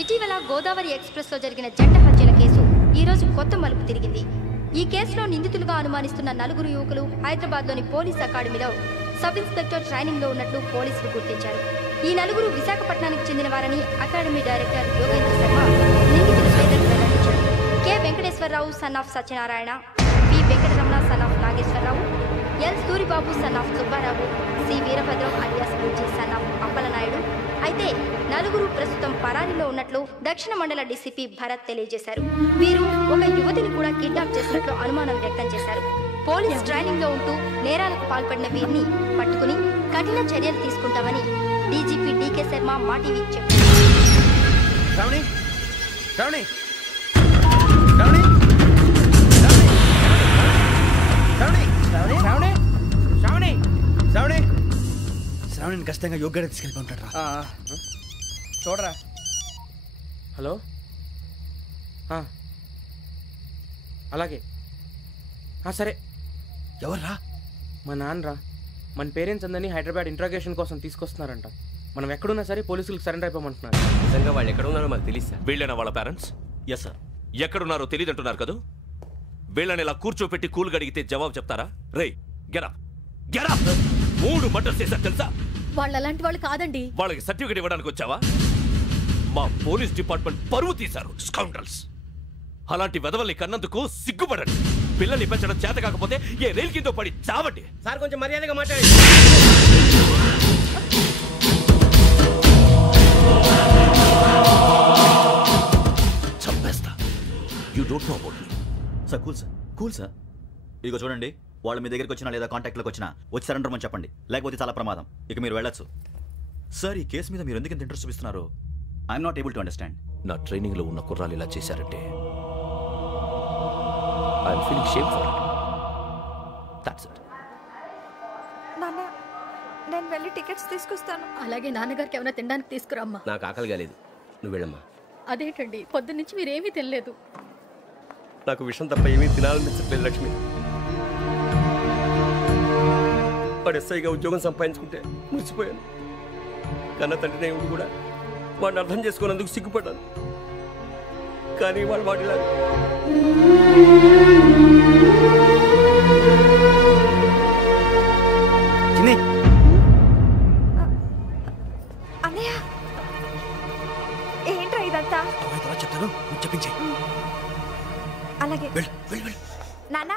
ఇటీవల గోదావరి ఎక్స్ప్రెస్లో జరిగిన జంట హత్యల కేసు ఈ రోజు కొత్త మలుపు తిరిగింది. ఈ కేసులో నిందితులుగా అనుమానిస్తున్న 4 యువకులు హైదరాబాద్లోని పోలీస్ అకాడమీలో సబ్ ఇన్స్పెక్టర్ ట్రైనింగ్లో ఉన్నట్లు పోలీసులు గుర్తించారు. ఈ 4 విశాఖపట్నానికి చెందిన వారని అకాడమీ డైరెక్టర్ యోగేంద్ర శర్మ నిందితుల పేర్లను వెల్లడించారు. K Venkateswararao son of Satyanarayana, P Venkataramana son of Nageswararao, L Suribabu son of Subbarao, C Veerabhadram alias Bujji son of Appalanaidu. అయితే 4 ప్రస్తుతం పరారీలో ఉన్నట్లు దక్షిణ మండల డీసీపీ భరత్ తెలియజేశారు. వీరు ఒక యువతిని కూడా కిడ్నాప్ చేసినట్లు అనుమానం వ్యక్తం చేశారు. పోలీస్ ట్రైనింగ్ లో ఉంటూ నేరాలకు పాల్పడిన వీరిని పట్టుకుని కఠిన చర్యలు తీసుకుంటామని డీజీపీ డీకే శర్మ మా టీవీకి చెప్పారు. శ్రావణిని ఖచ్చితంగా యోగ్యత తీసుకెళ్ళి ఉంటాడు రా. చూడరా. హలో, అలాగే సరే. ఎవర్రా? మా నాన్నరా. మన పేరెంట్స్ అందరినీ హైదరాబాద్ ఇంట్రాగేషన్ కోసం తీసుకొస్తున్నారంట. మనం ఎక్కడున్నా సరే పోలీసులకు సరెండర్ అయిపోమంటున్నారు. నిజంగా వాళ్ళు ఎక్కడ ఉన్నారో మాకు తెలియదు సార్. వీళ్ళైనా వాళ్ళ పేరెంట్స్? Yes sir. ఎక్కడున్నారో తెలియదు అంటున్నారు కదా. వీళ్ళని ఇలా కూర్చోపెట్టి కూల్ గడిగితే జవాబు చెప్తారా? రేయ్ గెరా గెరా 3 మర్డర్స్ చేశారు తెలుసా? వాళ్ళు అలాంటి వాళ్ళు కాదండి. వాళ్ళకి సర్టిఫికేట్ ఇవ్వడానికి వచ్చావా? మా పోలీస్ డిపార్ట్మెంట్ పరువు తీశారు స్కౌండ్రల్స్. అలాంటి వెధవల్ని కన్నందుకు సిగ్గుపడండి. పిల్లల్ని పెంచడం చేత కాకపోతే ఏ రైలు కింద పడి చావండి. సార్ కొంచెం మర్యాదగా మాట్లాడండి. చంపేస్తా. You don't know about me. Sir cool sir. ఇదిగో చూడండి, వాళ్ళు మీ దగ్గరికి వచ్చినా లేదా కాంటాక్ట్లోకి వచ్చినా వచ్చి సరెండర్ అని చెప్పండి, లేకపోతే చాలా ప్రమాదం. ఇక మీరు వెళ్ళొచ్చు. సార్, ఈ కేసు మీద మీరు ఎందుకు ఇంత ఇంట్రెస్ట్ చూపిస్తున్నారు? I'm not able to understand. నా ట్రైనింగ్ లో ఉన్న కుర్రాలు ఇలా చేశారంటే I'm feeling shame for it. That's it. నాన్న, నేను వెళ్ళి టికెట్స్ తీసుకొస్తాను. అలాగే నాన్నగారికి ఏమైనా తినడానికి తీసుకురామ్మా. నాకు ఆకలి కాలేదు, నువ్వు వెళ్ళమ్మా. అదేంటండి, పొద్దున్నుంచి మీరేమీ తినలేదు. నాకు విషయం తప్ప ఏమీ తినాలనిపించట్లేదు లక్ష్మి. వాడు ఎస్ఐగా ఉద్యోగం సంపాదించుకుంటే మురిసిపోయాను. కన్న తండ్రినే ఉండి కూడా వాడిని అర్థం చేసుకున్నందుకు సిగ్గుపడ్డాను. కానీ వాడిలా అన్నయ్య, ఏంట్రా ఇదంతా? చెప్తాను, చెప్పించే. అలాగే నాన్న.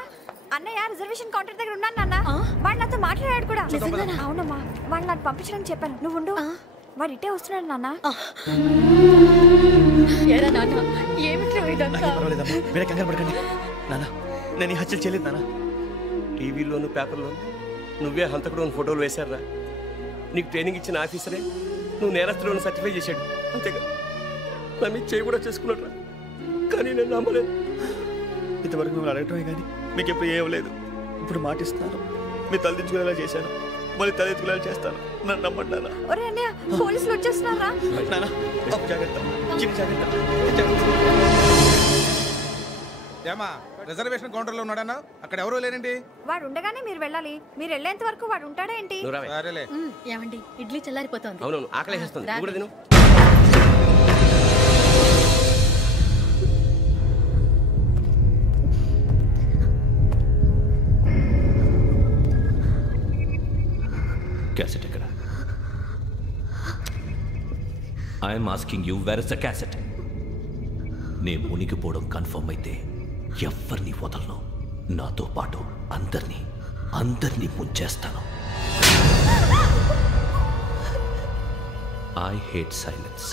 అన్నయ్య రిజర్వేషన్ కౌంటర్ దగ్గర ఉన్నాను నాన్న. వాడు నాతో మాట్లాడాడు కూడా. అవునమ్మా, వాడు నాకు పంపించడానికి చెప్పాను. నువ్వు ఉండు, వాడు ఇటే వస్తున్నాడు నాన్న. మీరే కంగారు పడకండి నాన్న. నేను ఈ హత్యలు చేయలేదు నాన్న. టీవీలోను పేపర్లోను నువ్వే హంతకుడు ఫోటోలు వేశారా? నీకు ట్రైనింగ్ ఇచ్చిన ఆఫీసరే నువ్వు నేరస్తులను సర్టిఫై చేశాడు. అంతేగా నా మీద చేయి కూడా చేసుకున్నాడు. కానీ నేను నమ్మలేదు. ఇంతవరకు మిమ్మల్ని అడగటమే కానీ మీకు ఎప్పుడు ఏమలేదు. ఇప్పుడు మాటిస్తాను, మీ తలదించుకునేలా చేశాను, మళ్ళీ తలెత్తుకునేలా చేస్తాను. నన్ను నమ్మండి నాన్న. ఒరే అన్నయ్య, పోలీసులు వచ్చేస్తున్నారా? నాన్న జాగ్రత్త, చిన్న జాగ్రత్త. ఏమా రిజర్వేషన్ కౌంటర్ లో ఉన్నాడన్నా? అక్కడ ఎవరూ లేనండి. వాడు ఉండగానే మీరు వెళ్ళాలి. మీరు వెళ్ళేంత వరకు వాడు ఉంటాడా ఏంటి? ఏమండి, ఇడ్లీ చల్లారిపోతుంది. అవునవును, ఆకలేస్తుంది. కూడా తిను. క్యాసెట్ ఎక్కడ? I'm asking you, where is the cassette? నే మునిగిపోవడం కన్ఫర్మ్ అయితే ఎవరిని వదలను. నాతో పాటు అందరినీ ముంచేస్తాను. I hate silence.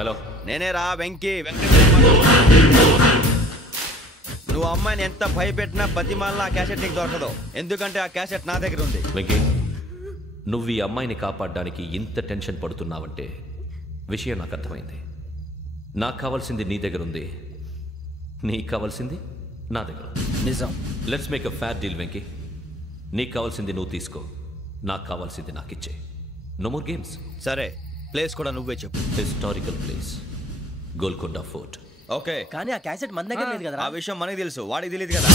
హలో, నేనేరా వెంకీ. నువ్వు అమ్మాయిని ఎంత భయపెట్టినా బతిమాలినా ఆ క్యాసెట్ నీకు దొరకదు. ఎందుకంటే ఆ క్యాసెట్ నా దగ్గర ఉంది. వెంకీ, నువ్వు ఈ అమ్మాయిని కాపాడడానికి ఇంత టెన్షన్ పడుతున్నావంటే విషయం నాకు అర్థమైంది. నాకు కావాల్సింది నీ దగ్గర ఉంది, నీకు కావాల్సింది నా దగ్గర. నిజం. Let's make a fair deal Venky. నీకు కావాల్సింది నువ్వు తీసుకో, నాకు కావాల్సింది నాకు ఇచ్చే. No more games. సరే, ప్లేస్ కూడా నువ్వే చెప్పు. Historical place, Golconda fort. Okay, కానీ ఆ క్యాసెట్ మన దగ్గర లేదు కదా. ఆ విషయం మనకి తెలుసు, వాడికి తెలియదు కదా.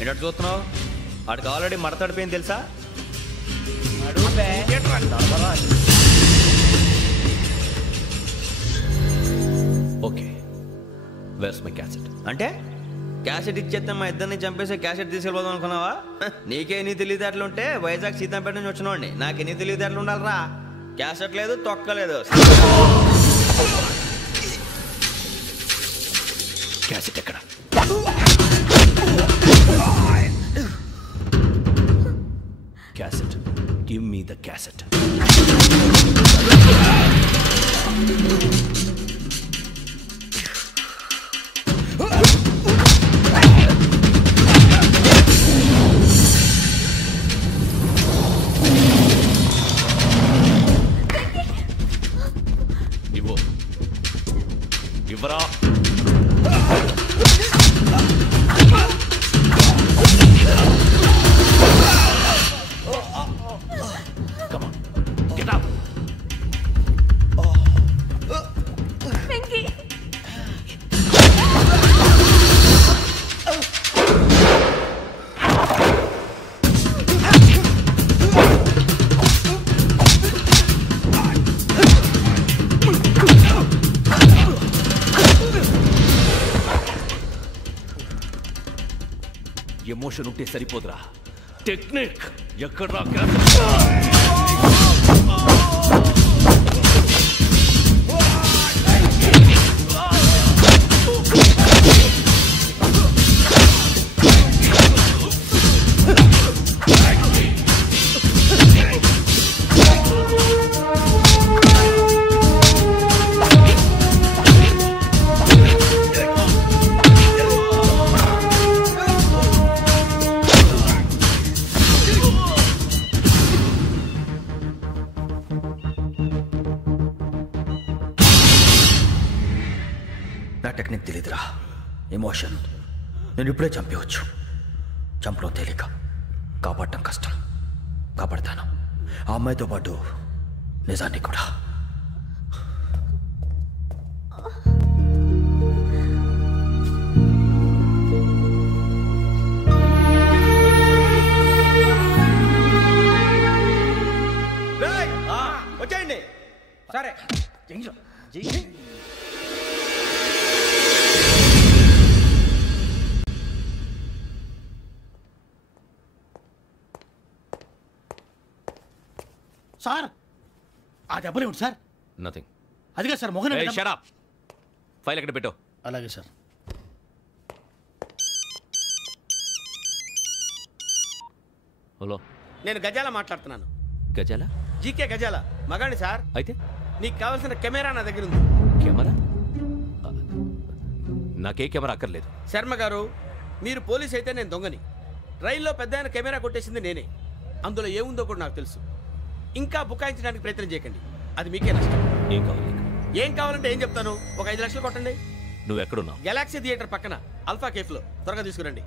ఏంటో చూస్తున్నావు? వాడికి ఆల్రెడీ మడతడిపోయింది తెలుసా? Okay, where's my cassette? అంటే క్యాసెట్ ఇచ్చేస్తే మా ఇద్దరిని చంపేసి క్యాసెట్ తీసుకెళ్ళిపోదాం అనుకున్నావా? నీకే ఎన్ని తెలివితేటలు ఉంటే వైజాగ్ సీతంపేట నుంచి వచ్చినవాడిని. నాకు ఎన్ని తెలివితేటలు ఉండాలరా? క్యాసెట్ లేదు, తొక్కలేదు. క్యాసెట్ ఎక్కడ? Cassette, give me the cassette. ఇవ్వు, ఇవ్వరా. Come on, get up. Emotion ఉంటే సరిపోదురా, టెక్నిక్ ఎక్కడ్రా? నా టెక్నిక్ తెలీదురా, ఎమోషన్. నేను ఇప్పుడే చంపేవచ్చు. చంపడం తేలిక, కాపాడటం కష్టం. కాపాడతాను, ఆ అమ్మాయితో పాటు నిజాన్ని కూడా. వచ్చేయండి. సరే. సార్ ఆ దెబ్బలేమిటి సార్? నథింగ్. అదిగా sir Mohan. Shut up. File ఎక్కడ పెట్టు? అలాగే సార్. హలో, నేను గజాల మాట్లాడుతున్నాను. గజాల? జీకే గజాల మగాండి సార్. అయితే నీకు కావాల్సిన కెమెరా నా దగ్గర ఉంది. కెమెరా? నాకే కెమెరా అక్కర్లేదు. శర్మ గారు, మీరు పోలీస్ అయితే నేను దొంగని. రైల్లో పెద్ద ఆయన కెమెరా కొట్టేసింది నేనే. అందులో ఏముందో కూడా నాకు తెలుసు. ఇంకా బుకాయించడానికి ప్రయత్నం చేయకండి, అది మీకే నష్టం. ఏం కావాలి? ఏం కావాలంటే ఏం చెప్తాను. ఒక 5 లక్షలు కొట్టండి. నువ్వు ఎక్కడున్నావు? గెలాక్సీ థియేటర్ పక్కన అల్ఫా కేఫ్లో. త్వరగా తీసుకురండి.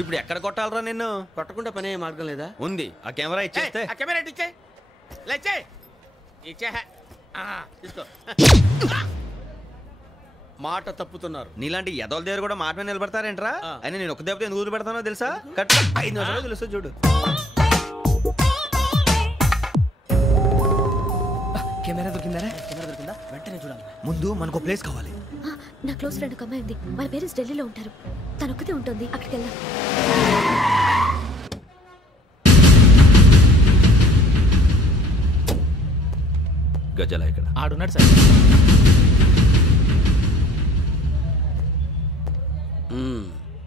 ఇప్పుడు ఎక్కడ కొట్టాలరా నిన్ను? కొట్టకుండా పనే మార్గం లేదా? ఉంది. ఆ కెమెరా ఇచ్చేస్తే. ఆ కెమెరా ఇచ్చే లేచే ఇచ్చే తీసుకో. మాట తప్పుతున్నారు. నీలాంటి ఎదల దగ్గర కూడా మాట మీద నిలబడతారేంట్రా? అయినా నేను ఒక దెబ్బతో ఎందుకు పెడతానో తెలుసా? కట్ 5 నిమిషాలు తెలుసు చూడు. కెమెరా దొరికిందా? వెంటనే చూడాలి. ముందు మనకు ప్లేస్ కావాలి. నా క్లోజ్ ఫ్రెండ్ ఒక అమ్మాయి ఉంది. వాళ్ళ పేరెంట్స్ ఢిల్లీలో ఉంటారు. తను ఒక్కతే ఉంటుంది. అక్కడికి వెళ్దాం. గజాల ఎక్కడ? ఆడున్నాడు సార్.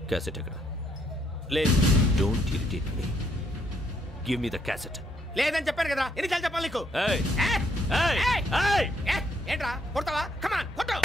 క్యాసెట్ ఎక్కడ? లేదు. Don't irritate me. Give me the cassette. లేదని చెప్పాను కదా, ఎన్నిసార్లు చెప్పాలి నీకు? ఏంట్రా కొడతావా? కమాన్ కొట్టు.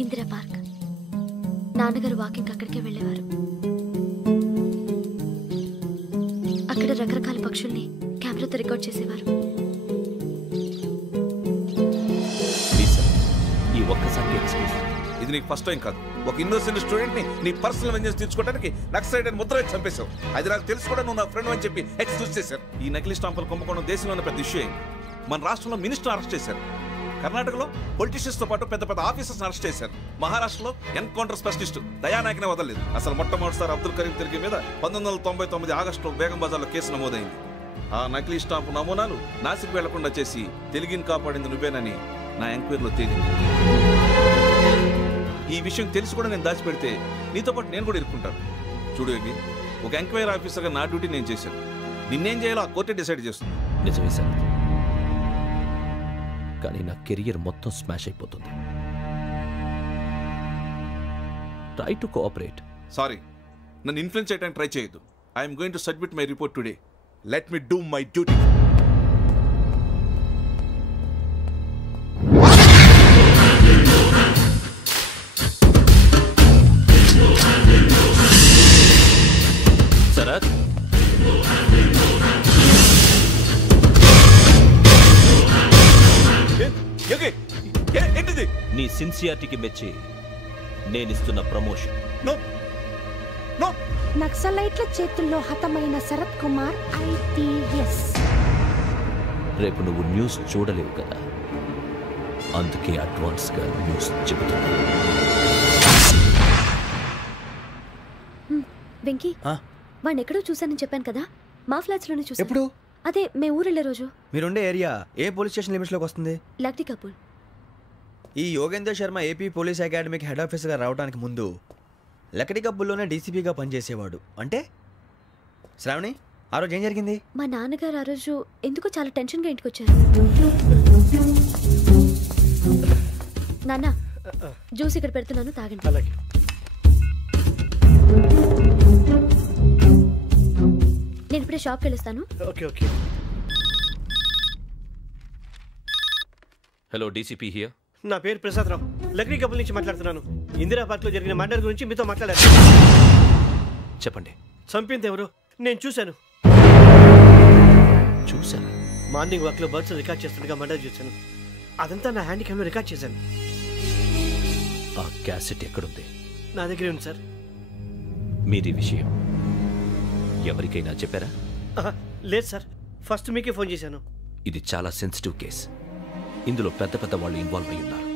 ఇందిరా పార్క్. నాన్నగారు వాకింగ్ అక్కడికే వెళ్ళేవారు. రకరకాల పక్షుల్ని కెమెరాతో రికార్డ్ చేసేవారు. ఈ ఒక్కసారి ఎక్స్క్యూజ్. ఇది నీకు ఫస్ట్ టైం కాదు. ఒక ఇన్నోసెంట్ స్టూడెంట్ ని నీ పర్సనల్ వెంజెన్స్ తీర్చుకోవడానికి నక్సలైట్ అని ముద్ర వేసి చంపేశావు. అది నాకు తెలుసు కూడా నువ్వు నా ఫ్రెండ్ అని చెప్పి ఎక్స్క్యూజ్ చేశారు. ఈ నకిలీ స్టాంపులు కుంభకోణం దేశంలోనే పెద్ద ఇష్యూ అయింది. మన రాష్ట్రంలో మినిస్టర్ అరెస్ట్ చేశారు. కర్ణాటకలో పొలిటీషియన్స్ తో పాటు పెద్ద పెద్ద ఆఫీసర్స్ అరెస్ట్ చేశారు. మహారాష్ట్రలో ఎన్కౌంటర్ స్పెషలిస్ట్ దయానాయకనే వదలలేదు. అసలు మొట్టమొదటిసారి అబ్దుల్ కరీం తిరిగి మీద 1999 ఆగస్టులో బేగం బజార్లో కేసు నమోదైంది. ఆ నకిలీ స్టాంపు నమూనాలు నాసిక్ వెళ్లకుండా చేసి తెలుగుని కాపాడింది నువ్వేనని నా ఎంక్వైరీలో తేలింది. ఈ విషయం తెలిసి కూడా నేను దాచిపెడితే నీతో పాటు నేను కూడా ఇరుక్కుంటాను. చూడు యోగి, ఒక ఎంక్వైరీ ఆఫీసర్గా నా డ్యూటీ నేను చేశాను. నిన్నేం చేయాలో ఆ కోర్టే డిసైడ్ చేస్తుంది. నిజమే సార్, కానీ నా కెరియర్ మొత్తం స్మాష్ అయిపోతుంది. Try to cooperate. సారీ, నన్ను ఇన్ఫ్లుయెన్స్ చేయడానికి ట్రై చేయొద్దు. I'm going to submit my report today. Let me do my duty. Sharath, నీ సిన్సియారిటీకి మెచ్చి నేనిస్తున్న ప్రమోషన్. నక్సలైట్ల చేతుల్లో హతమైన శరత్ కుమార్ IPS. రేపు నువ్వు న్యూస్ చూడలేవు కదా, అందుకే అడ్వాన్స్ గా న్యూస్ చెబుతున్నా. వెంకీ, వాడిని ఎక్కడో చూశానని చెప్పాను కదా, మా ఫ్లాట్స్ లోనే చూసాను. ఎప్పుడు? అదే మేము ఊరెళ్ళే రోజు. మీరుండే ఏరియా ఏ పోలీస్ స్టేషన్ లిమిట్స్ లోకి వస్తుంది? లక్టీ కపూర్. ఈ యోగేందర్ శర్మ ఏపీ పోలీస్ అకాడమీకి హెడ్ ఆఫీసర్గా రావడానికి ముందు లకడి కబ్బుల్లోనే డీసీపీగా పనిచేసేవాడు. అంటే శ్రావణి, ఆ రోజు ఏం జరిగింది? మా నాన్నగారు ఆ రోజు ఎందుకో చాలా టెన్షన్గా ఇంటికి వచ్చారు. నాన్న, జ్యూస్ ఇక్కడ పెడుతున్నాను, తాగండి. అలాగే. నేను ఇప్పుడే షాప్కి వెళ్ళొస్తాను. Okay okay. Hello, DCP here. నా పేరు ప్రసాదరావు, లక్డీ కపుల్ నుంచి మాట్లాడుతున్నాను. ఇందిరా పార్క్లో జరిగిన మర్డర్ గురించి మీతో మాట్లాడారు. చెప్పండి. చంపింది ఎవరు? నేను చూశాను. చూశాను? మార్నింగ్ వాక్లో బర్డ్స్ రికార్డ్ చేస్తుండగా మర్డర్ చూశాను. అదంతా నా హ్యాండ్ క్యామ్లో రికార్డ్ చేశాను. ఆ క్యాసెట్ ఎక్కడుంది? నా దగ్గరే ఉంది సార్. మీది విషయం ఎవరికైనా చెప్పారా? లేదు సార్, ఫస్ట్ మీకే ఫోన్ చేశాను. ఇది చాలా సెన్సిటివ్ కేస్. ఇందులో పెద్ద పెద్ద వాళ్ళు ఇన్వాల్వ్ అయి ఉన్నారు.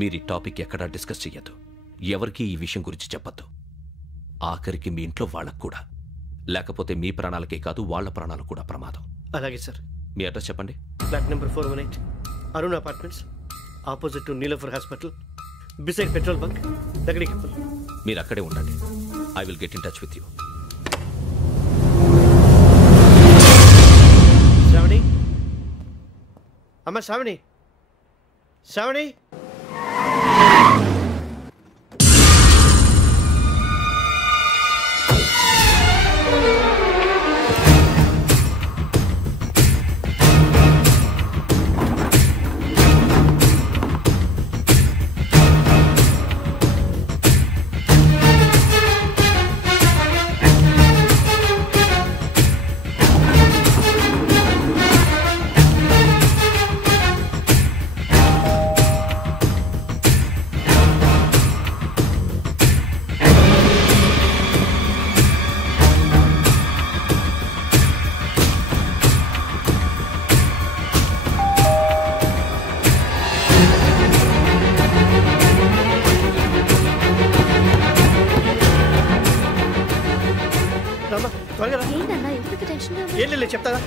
మీరు ఈ టాపిక్ ఎక్కడా డిస్కస్ చెయ్యొద్దు. ఎవరికి ఈ విషయం గురించి చెప్పొద్దు. ఆఖరికి మీ ఇంట్లో వాళ్ళకు కూడా. లేకపోతే మీ ప్రాణాలకే కాదు, వాళ్ళ ప్రాణాలు కూడా ప్రమాదం. అలాగే సార్. మీ అడ్రస్ చెప్పండి. Flat number 418, Arun apartments, opposite to Niloufer hospital, beside petrol bunk, Lakdi Kapul. మీరు అక్కడే ఉండండి. I will get in touch with you. Sravani, అమ్మ శ్రావణి, శ్రావణి. ఏం లేదు, చెప్తాదా?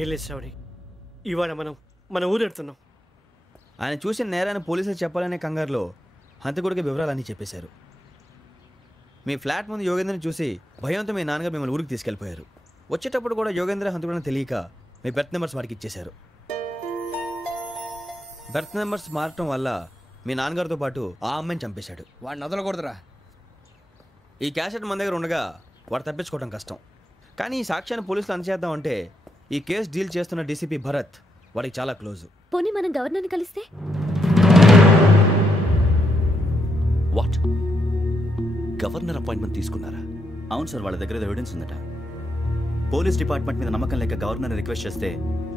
ఏం లేదు శ్రావణి, ఇవాళ మన ఊరెడుతున్నాం. ఆయన చూసిన నేరాన్ని పోలీసులు చెప్పాలనే కంగారులో హంతకుడికి వివరాలన్నీ చెప్పేశారు. మీ ఫ్లాట్ ముందు యోగేంద్రని చూసి భయంతో మీ నాన్నగారు మిమ్మల్ని ఊరికి తీసుకెళ్ళిపోయారు. వచ్చేటప్పుడు కూడా యోగేంద్ర హంతకుడని తెలియక మీ బెర్త్ నెంబర్స్ వాడికి ఇచ్చేశారు. బెర్త్ నెంబర్స్ మారటం వల్ల మీ నాన్నగారితో పాటు ఆ అమ్మాయిని చంపేశాడు. వాడిని వదలకూడదురా. ఈ క్యాసెట్ మన దగ్గర ఉండగా వాడు తప్పించుకోవడం కష్టం. కానీ ఈ సాక్ష్యాన్ని పోలీసులు అందజేద్దామంటే ఈ కేసు డీల్ చేస్తున్న డీసీపీ భరత్ వాడికి చాలా క్లోజు. పోనీ మనం గవర్నర్ని కలిస్తే? వాట్? గవర్నర్ అపాయింట్మెంట్ తీసుకున్నారా? అవును సార్, వాళ్ళ దగ్గర ఎవిడెన్స్ ఉందట. పోలీస్ డిపార్ట్మెంట్ మీద నమ్మకం లేక గవర్నర్ రిక్వెస్ట్ చేస్తే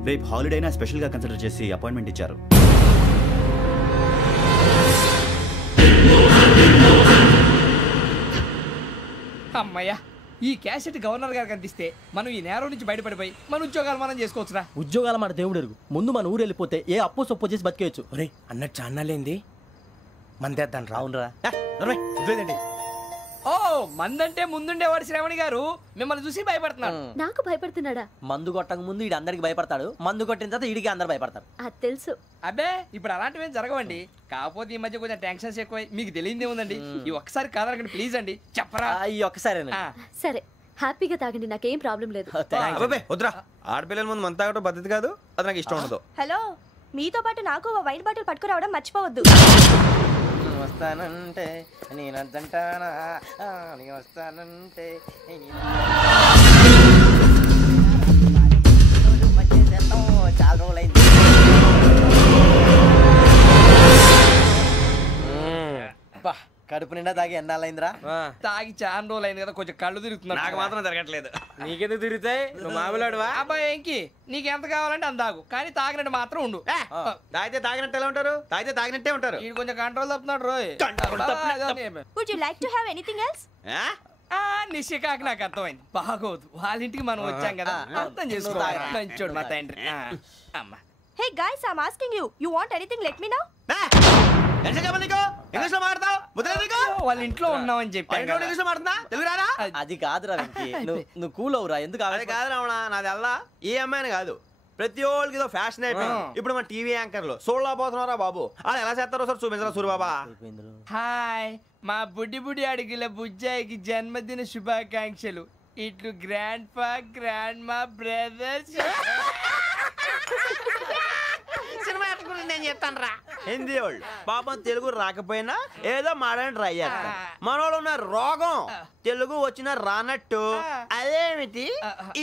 రేపు హాలిడేనా స్పెషల్గా కన్సిడర్ చేసి అపాయింట్మెంట్ ఇచ్చారు. అమ్మయ్యా, ఈ క్యాసెట్ గవర్నర్ గారికి అందిస్తే మనం ఈ నేరం నుంచి బయటపడిపోయి మన ఉద్యోగాలు మనం చేసుకోవచ్చురా. ఉద్యోగాల మాట దేవుడు ఎరుగు. ముందు మన ఊరు వెళ్ళిపోతే ఏ అప్పు సొప్పు చేసి బతికేయచ్చు. ఒరే అన్నట్టు చాన్నాలేంది మందేద్దాను రావునరా. ఓ మందంటే ముందుండేవాడు శ్రావణి గారు మిమ్మల్ని చూసి భయపడుతున్నాడు. నాకు భయపడుతున్నాడా? మందు కొట్టక ముందు ఈడు అందరికి భయపడతాడు, మందు కొట్టిన తర్వాత ఈడికి అందరు భయపడతారు. అది తెలుసు. అబ్బే ఇప్పుడు అలాంటివి జరగవండి. కాకపోతే ఈ మధ్య కొంచెం టెన్షన్స్ ఎక్కువ, మీకు తెలియదే ఉందండి. ఈ ఒక్కసారి కాదనకండి ప్లీజ్ అండి, చెప్పరా? ఈ ఒక్కసారి సరే హ్యాపీగా తాగండి, నాకేం ప్రాబ్లం లేదు. వద్దురా, ఆడపిల్లల ముందు మంత తాగటం పద్ధతి కాదు, అది నాకు ఇష్టం ఉండదు. హలో, మీతో పాటు నాకు ఓ వైన్ బాటిల్ పట్టుకురావడం మర్చిపోవద్దు. వస్తానంటే నేనంటానా, వస్తానంటే చాలా రోజులైంది. కడుపు నిండా తాగి ఎన్నాళ్ళైందిరా? తాగి చాలా రోజులు అయింది కదా, కొంచెం కళ్ళు తిరుగుతున్నా. నాకు మాత్రం తిరగట్లేదు. నీకెందుకు తిరుగుతాయి? నువ్వు మామిలాడువా? అబ్బాయి ఏంకి నీకు ఎంత కావాలంటే అందాకు, కానీ తాగినట్టు మాత్రం ఉండు. తాగితే తాగినట్టు ఎలా ఉంటారు? తాగితే తాగినట్టే ఉంటారు. వీడు కొంచెం control తప్పుతున్నాడు Roy. Would you like to have anything else? నిశ్చికాకి నాకు అర్థమైంది. బాగోదు, వాళ్ళ ఇంటికి మనం వచ్చాం కదా, అర్థం చేసుకోవాలి. మంచోడు మా తండ్రి. అమ్మా Hey guys, I'm asking you. You want anything? Let me know. వాళ్ళ ఇంట్లో ఉన్నామని చెప్పాను. అది కాదురా వెంకీ, నువ్వు కూల్ అవురా. ఎందుకు? అది కాదు రావణ, నాది అల్లా ఈ అమ్మాయిని కాదు, ప్రతి ఒళ్ళకి ఏదో ఫ్యాషన్ అయిపోయింది. ఇప్పుడు మన టీవీ యాంకర్లు సోళ్ళ పోతున్నారా బాబు, అది ఎలా చేస్తారో సార్ చూపించరా సూరిబాబా. హాయ్, మా బుడ్డి బుడి అడిగిల బుజ్జాయికి జన్మదిన శుభాకాంక్షలు. ఇట్లు గ్రాండ్ ఫా గ్రాండ్ మా బ్రదర్స్. సినిమా నేను చెప్తాను రా. హిందీ వాళ్ళు పాపం తెలుగు రాకపోయినా ఏదో మాడని ట్రై చేస్తారు. మనోళ్ళు ఉన్న రోగం తెలుగు వచ్చిన రానట్టు అదేమిటి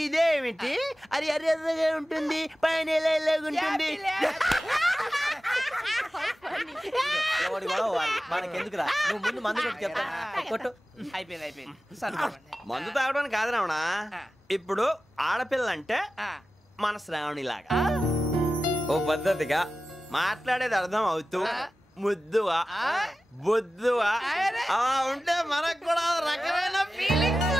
ఇదేమిటి అది అర్రగా ఉంటుంది, పైన ఉంటుంది. మనకెందుకురా, నువ్వు ముందు మందు కొట్టి చెప్తాను. అయిపోయింది. మందు తాగడానికి కాదు రావణ, ఇప్పుడు ఆడపిల్ల అంటే మన శ్రావణి లాగా ఓ పద్ధతిగా మాట్లాడేది అర్థం అవుతూ ముద్దువా బొద్దువా అలా ఉంటే మనకు కూడా రకమైన ఫీలింగ్స్.